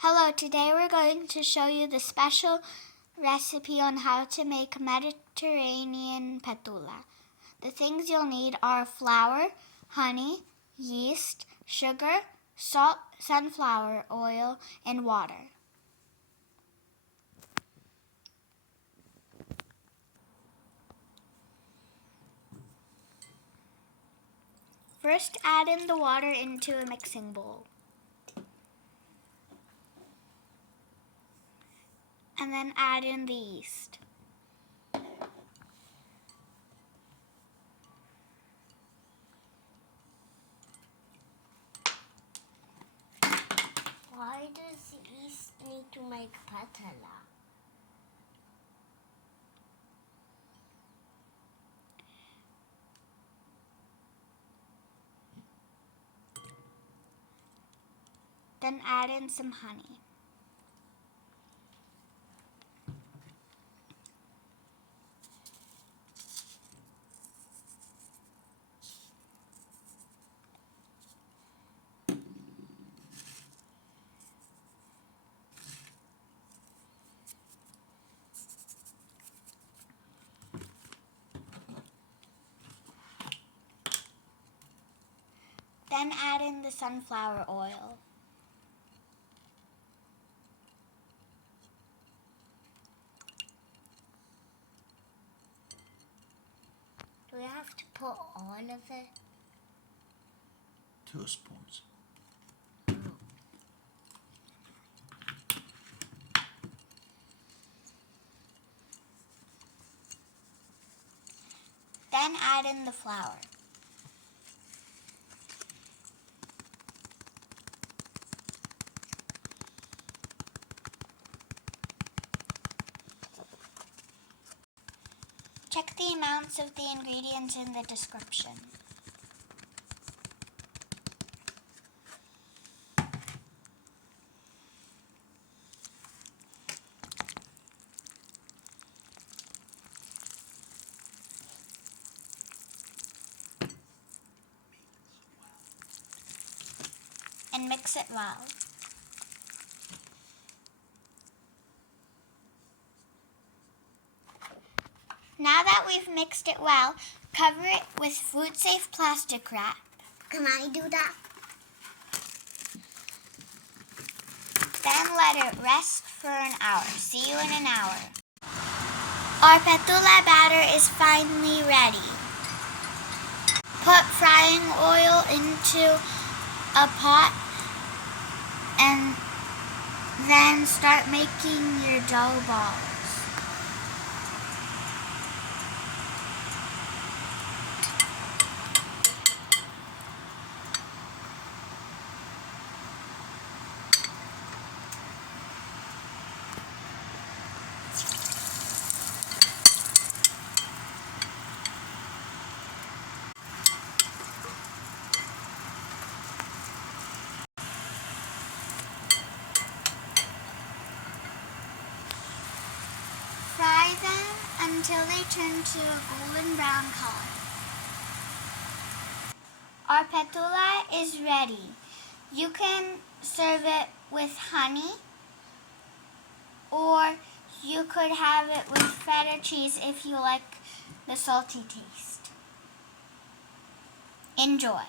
Hello, today we're going to show you the special recipe on how to make Mediterranean petulla. The things you'll need are flour, honey, yeast, sugar, salt, sunflower oil, and water. First, add in the water into a mixing bowl. And then add in the yeast. Why does yeast need to make petulla? Then add in some honey. Then add in the sunflower oil. Do we have to put all of it? 2 spoons. Then add in the flour. Check the amounts of the ingredients in the description. And mix it well. Now that we've mixed it well, cover it with food-safe plastic wrap. Can I do that? Then let it rest for an hour. See you in an hour. Our petulla batter is finally ready. Put frying oil into a pot and then start making your dough balls. Fry them until they turn to a golden brown color. Our petulla is ready. You can serve it with honey, or you could have it with feta cheese if you like the salty taste. Enjoy.